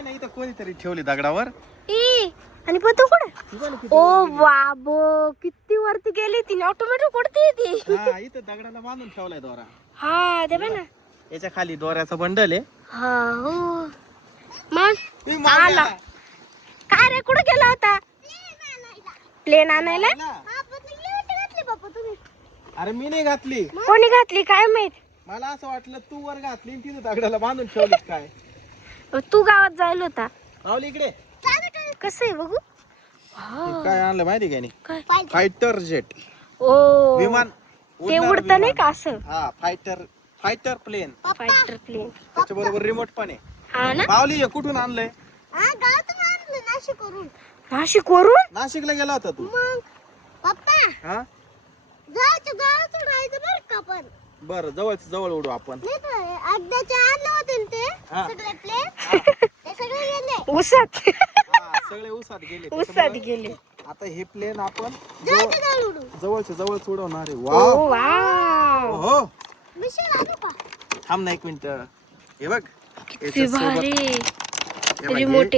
पाय ना इथं कोणीतरी ठेवली दगडावर. आणि पतंग कुठे? ओ बाबो, किती वरती गेली ती, ऑटोमॅटिक उडते ती. हा इथं दगडाला बांधून ठेवलाय दोरा. हा दे ना. याच्या खाली दोऱ्याचा बंडल आहे. हा हो. मग ए, मागे आला. आला. काय रे, कुठे गेला होता? प्लेन आणायला. अरे मी नाही घातली, कोणी घातली काय माहित. मला असं वाटलं तू वर घातली आणि तिथं दगडाला बांधून ठेवली काय. तू गावात जायला होता. माऊली इकडे. कसं आहे बघू. हे काय आणलं माहिती का नाही? काय? फायटर जेट ओ विमान. ते उडणारं उडत नाही विमान. का असं? हा फायटर प्लेन. Fighter plain. त्याच्या बरोबर रिमोट पण आहे. हा ना. माऊली हे कुठून आणलंय? नाशिक वरून. नाशिकला गेला होता तू? हा बर, जवळ उडू आपण. हा. उसात. हा, सगळे उसात गेले. उसात त्याच्यामुळे गेले. आता हे प्लेन आपण जवळच्या उडवणार आहे. ओ वाव. वाव. हो थांब ना एक मिनिट. हे बघ किती भारी. रिमोट.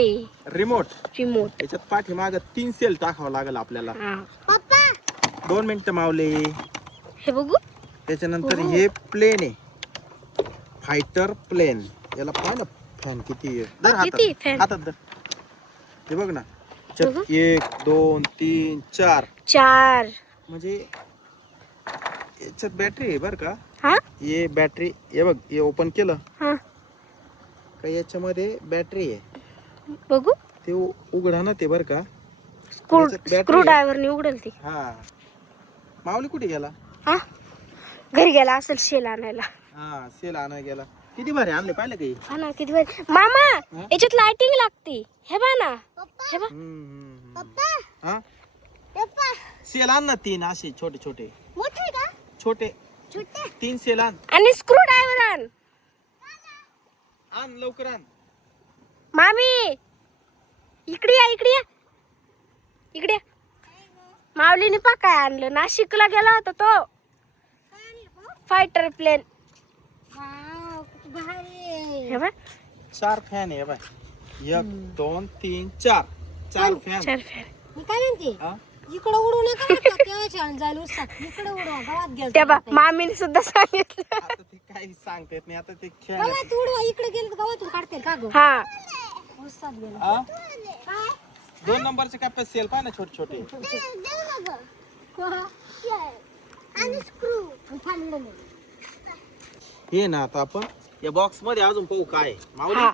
रिमोट. याच्यात पाठीमाग 3 सेल टाकावं लागेल आपल्याला. हा. 2 मिनिटं मावले. हे बघू. त्याच्यानंतर हे प्लेन आहे, फायटर प्लेन. याला पाय ना फॅन किती आहे. धर किती हातात. fan? हातात धर. हे बघ ना. बघू. 1 2 3 4 4. म्हणजे याच्यात बॅटरी आहे बर का. हा हे बॅटरी हे बघ, हे ओपन केलं हा. का याच्यामध्ये बॅटरी आहे. बघू. ते उघडा ना ते बर का. याच्यात battery स्क्रू आहे. ड्रायव्हरने उघडेल ती. हा माऊली कुठे गेला? हा घरी गेला असेल शेल आणायला. हा सेल आणायला गेला. किती भारी आणले पाहिलं काही. हा ना किती भारी. मामा याच्यात लाइटिंग लागते. हे बघ ना. हे बघ. हा सेल आण ना 3 असे छोटे छोटे छोटे 3 सेल आण. आणि स्क्रू ड्रायव्हर आण. आण लवकर आण. मामी इकडे या इकडे या इकडे या. माऊलीने पा काय आणलं. नाशिकला गेला होता तो. Fighter plane. हे बघ. 4 फॅन आहे बाय. 1 2 3 4 4 फॅन. 4 फॅन. मी काय म्हणते, हा? इकडं उडू नका बरं का, तेव्हा छान जायला उत्साह. इकडं उडवा, गावात घ्या. त्या बा मामीने सुद्धा सांगितलं. आता ते काही सांगता येत नाही. आता ते खेळ गावात उडवा, इकडे गेलं तर गावातून काढतील का गं? हा उत्साहात गेलं. हा? काय? 2 नंबरचे कॅपॅस सेल पाय ना छोटे छोटे. आणि थांब इकडं नाही. हे ना आता आपण या बॉक्स मध्ये अजून पाहू काय आहे. माऊली हा.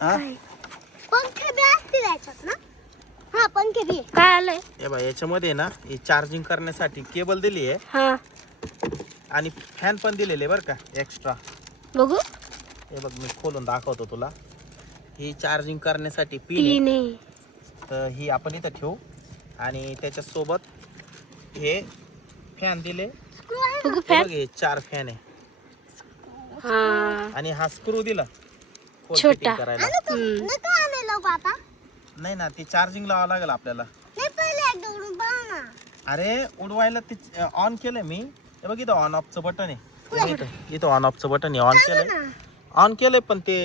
हा? पंखे बी असतील याच्यात ना? हा पंखे बी. काय आलंय. हे बघ याच्यामध्ये ना हे चार्जिंग करण्यासाठी केबल दिली आहे हा आणि फॅन पण दिलेले बर का एक्स्ट्रा. बघू. हे बघ मी खोलून दाखवतो तुला. ही चार्जिंग करण्यासाठी पिन तिने तर ही आपण इथं ठेवू आणि त्याच्या सोबत हे फॅन दिले. बघू हे फॅन. बघ हे 4 फॅन आहे हा आणि हा स्क्रू दिला खोल छोटा. fitting करायला. हम्म. नको आणायला गं आता. नाही ना ती चार्जिंग लावावं लागेल आपल्याला. नाही पहिले एकदा उडून पहा ना. अरे उडवायला ते ऑन केलंय मी. हे बघ इथं ऑन ऑफचं बटन आहे. हे बघ इथं ऑन ऑफचं बटन आहे. ऑन केलंय. ऑन केलंय पण ते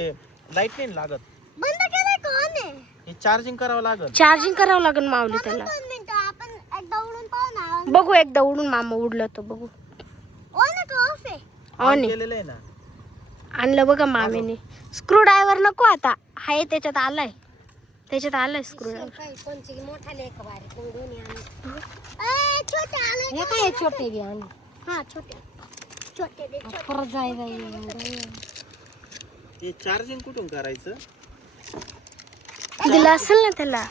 लाईट नाही लागत. बंद केलंय का on आहे? हे चार्जिंग करावं लागेल. चार्जिंग करावं लागेल माऊली त्याला. 2 मिनिटं आपण एकदा उडून पाहू ना. बघू एकदा उडून मामा उडलं तर बघू. ऑन आहे का ऑफ आहे? ऑन आहे. केलेलं आहे ना. आणलं बघा मामीने. स्क्रू ड्रायव्हर नको आता. हाय त्याच्यात आलाय. त्याच्यात आलाय स्क्रू ड्रायव्हर. काय कोणची मोठाले का बारीक कोण दोन्ही आणि छोटे आले. हे काय छोटे बी आणि हा छोटे बी परत जाय. हे चार्जिंग कुठून करायचं? दिलं असेल ना त्याला.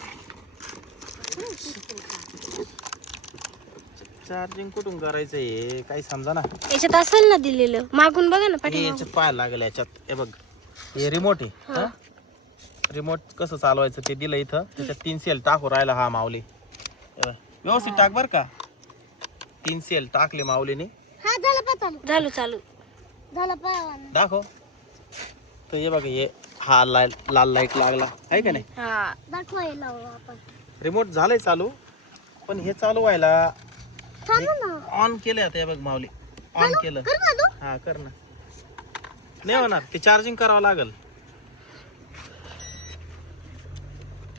चार्जिंग कुठून करायचं हे काही समजा ना. याच्यात असेल ना दिलेलं. मागून बघा ना हे पाठी. याच्यात पाहायला लागेल याच्यात. हे बघ हे रिमोट आहे. रिमोट कसं चालवायचं ते दिलं इथं. त्याच्यात 3 सेल टाकू राहिला हा माऊली. हे बघ. व्यवस्थित टाक बर का. 3 सेल टाकले माऊलीने. हा झालं पा चालू. झालं चालू. झालं पा. दाखव. तर हे बघ हे हा लाल लाईट लागला आहे का नाही. हा दाखवायला आपण. रिमोट झालंय चालू पण हे चालू व्हायला चालू ना. ऑन केलंय आता. हे बघ माऊली ऑन केलं. कर ना तू. हा कर ना. नाही होणार ते चार्जिंग करावं लागेल.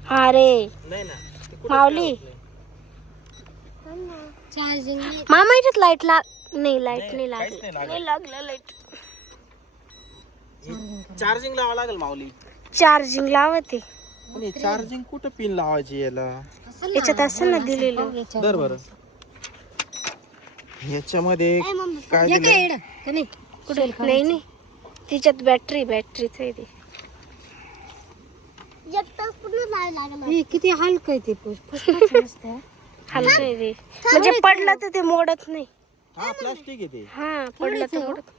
अरे नाही ना ते कुठंच माऊली. काय होत नाही. चार्जिंग मामा याच्यात लाईट नाही, लाईट नाही, नाही काहीच लागली, नाही लागत. नाही लागलं लाईट. चार्जिंग लावावं लागेल माऊली. चार्जिंग लावते पण चार्जिंग कुठं पिन लावायची याला? याच्यात असं ना दिलेलं. दर बरं याच्यामध्ये काय दिलंय? कुठे नाही नाही तिच्यात बॅटरीच आहे ती. किती हलकं आहे ते पुष्कळ मस्त आहे. हलकं आहे ते, म्हणजे पडलं तर ते मोडत नाही. हा प्लास्टिक आहे ते. हा पडलं तर मोडत.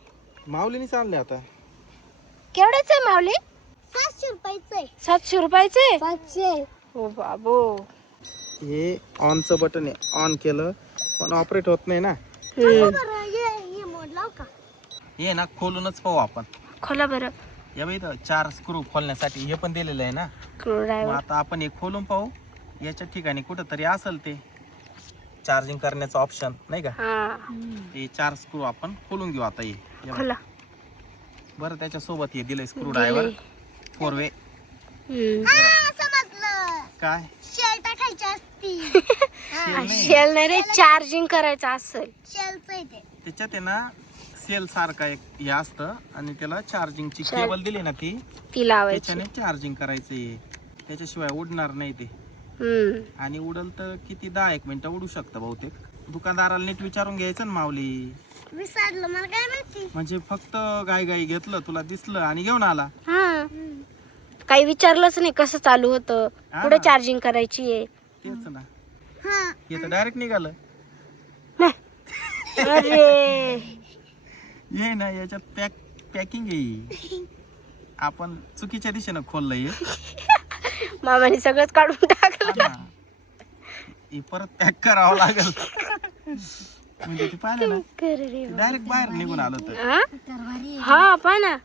माऊलीने आणले आता. केवढ्याच आहे माऊली? 700 रुपयाचं 700 रुपयाचे. 500. हो बाबो. हे ऑनचं बटन आहे, ऑन केलं पण ऑपरेट होत नाही ना. हे ना खोलूनच पाहू आपण. खोला बरं. या बाई इथं 4 स्क्रू खोलण्यासाठी हे पण दिलेलं आहे ना. मग स्क्रूड्रायव्हर. आता आपण हे खोलून पाहू. याच्या ठिकाणी कुठं तरी असेल ते चार्जिंग करण्याचं ऑप्शन नाही का. हा हे 4 स्क्रू आपण खोलून घेऊ आता. हे खोला. बरं त्याच्या सोबत हे दिलंय स्क्रू ड्रायव्हर 4 वे. काय शेल टाकायची असती. सेल नाही. शेल नाही रे, चार्जिंग करायचं असेल. शेलचं आहे ते. त्याच्यात आहे ना सेल सारखा एक हे असतं आणि त्याला चार्जिंगची केबल दिली ना ती लावायची. त्याच्याने चार्जिंग करायचंय. त्याच्याशिवाय उडणार नाही ते. आणि उडल तर किती 10-1 मिनिटं उडू शकतं बहुतेक. दुकानदाराला नीट विचारून घ्यायचं ना माऊली. विसरलं मला काय माहिती. म्हणजे फक्त गाई घेतलं, तुला दिसलं आणि घेऊन आला. हा काही विचारलंच नाही कसं चालू होतं, हा. कुठे चार्जिंग करायची आहे. तेच ना. हा हे तर डायरेक्ट निघालं. अरे ये ना याच्यात पॅकिंग आहे. आपण चुकीच्या दिशेनं खोललंय हे. मामाने सगळंच काढून टाकलं. हा ना. हे परत पॅक करावं लागेल. म्हणजे ते पाहिलं ना डायरेक्ट बाहेर निघून आलं तर. हा पहा ना.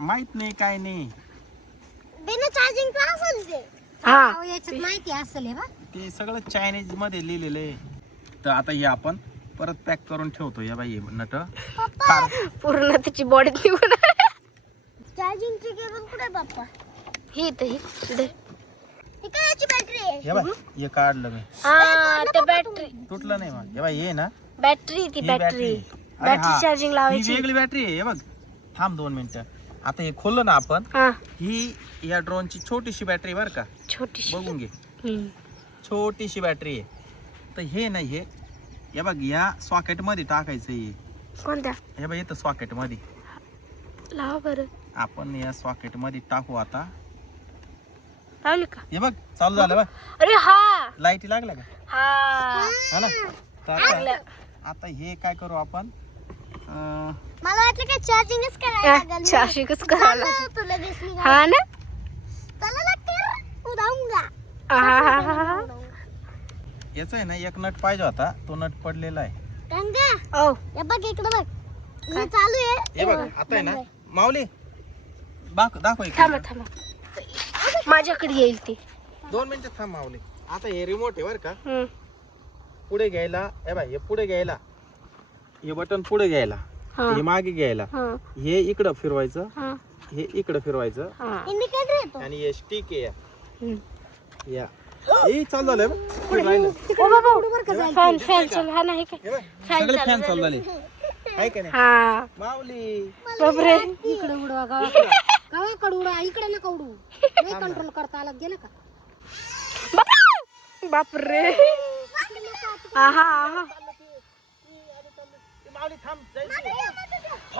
माहित नाही काय नाही. बिना चार्जिंगचं असेल ते. हा याच्यात माहिती असेल हे बा. ते सगळं चायनीज मध्ये लिहिलेलं आहे. तर आता हे आपण परत पॅक करून ठेवतो. या बाई नट फार पूर्ण त्याची बॉडी निघून. चार्जिंगची केबल कुठे बाप्पा? ही तर ही दे. ही काय याची बॅटरी आहे? हे बाई हे काढलं मी. हा ते बॅटरी तुटलं नाही मग. हे बाई हे ना बॅटरी ती ही बॅटरी अरे बॅटरी हा. चार्जिंग ही लावायची. वेगळी बॅटरी आहे. हे बघ थांब 2 मिनिटं. आता हे खोललं ना आपण. हा ही या ड्रोनची छोटीशी बॅटरी बरं का. छोटीशी. बघून घे. छोटीशी बॅटरी आहे. तर हे नाही हे बघ या सॉकेट मध्ये टाकायचं हे. कोणत्या हे बघ इथं सॉकेट मध्ये. लावा बरं. आपण या सॉकेट मध्ये टाकू आता. लावली का? हे बघ चालू झालं बघ. अरे हा लाईटी लागल्या का? हा हा ना. तर आता हे काय करू आपण. मला वाटलं काय चार्जिंगच करायला लागेल. चार्जिंगच करायला. तुला दिसली का? हा ना. चला लवकर उडाऊंगा. हा याच आहे ना एक नट पाहिजे होता. तो नट पडलेला आहे. गंगा ओ हे बघ इकडे बघ. हे चालू आहे. हे बघ आता आहे ना माऊली दाखव इकडे. थांबा माझ्याकडे येईल ती. 2 मिनिटं थांब माऊली. आता हे रिमोट आहे बरं का. हम्म. पुढे घ्यायला हे बाय हे पुढे घ्यायला. हे बटन पुढे घ्यायला. हा. हे मागे घ्यायला. हा. हे इकडं फिरवायचं. हा. हे इकडं फिरवायचं. हा. इंडिकेटर येतो. आणि हे स्टिक आहे हम्म. या. हे चालू झालं बघ. हे राहिलं. ओ बाबा फॅन चालू. हा नाही काय हे बघ, सगळे फॅन चालू झाले आहे का नाही हा माऊली. बापरे. इकडे उडवा गावाकडे उडवा. इकडे नका उडू. नाही कंट्रोल करता आलं गेलं का? बापरे. आहा आहा माऊली थांब जायचं.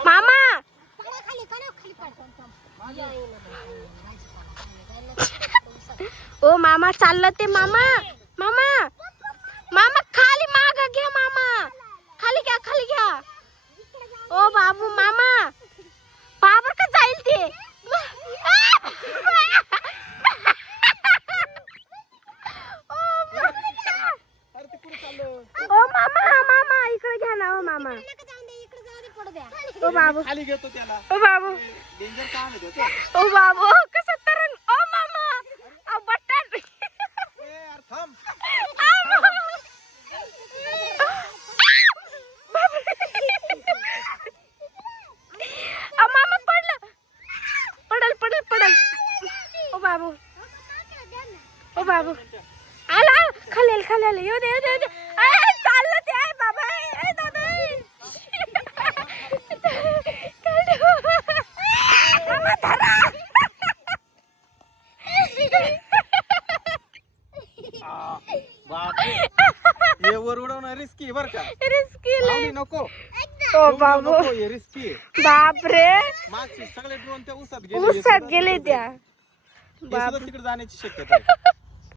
मामा खाली खाली ओ मामा चाललं ते. मामा मामा मामा खाली माग घ्या. मामा खाली घ्या. ओ बाबू मामा बाबर का जाईल ते. अरे ते कुठे चाललो. ओ मामा इकडे घ्या ना. ओ मामा ओ बाबू खाली घेतो त्याला. ओ बाबू डेंजर काम आहे त्याचं. ओ बाबू कसं तरण. ओ मामा ओ बटन. ए यार थांब. मामा पडलं. पडल ओ बाबू. ओ बाबू आला खाली खाली येऊ दे येऊ दे चाललं ते आहे बाबा दादा मामा धरा बापरे हे वर उडवणं रिस्की बर का रिस्की माऊली नको ओ बाबू नको हे रिस्की बापरे मागचे सगळे ड्रोन त्या उसात उसात गेले त्या तिकडे जाण्याची शक्यता आहे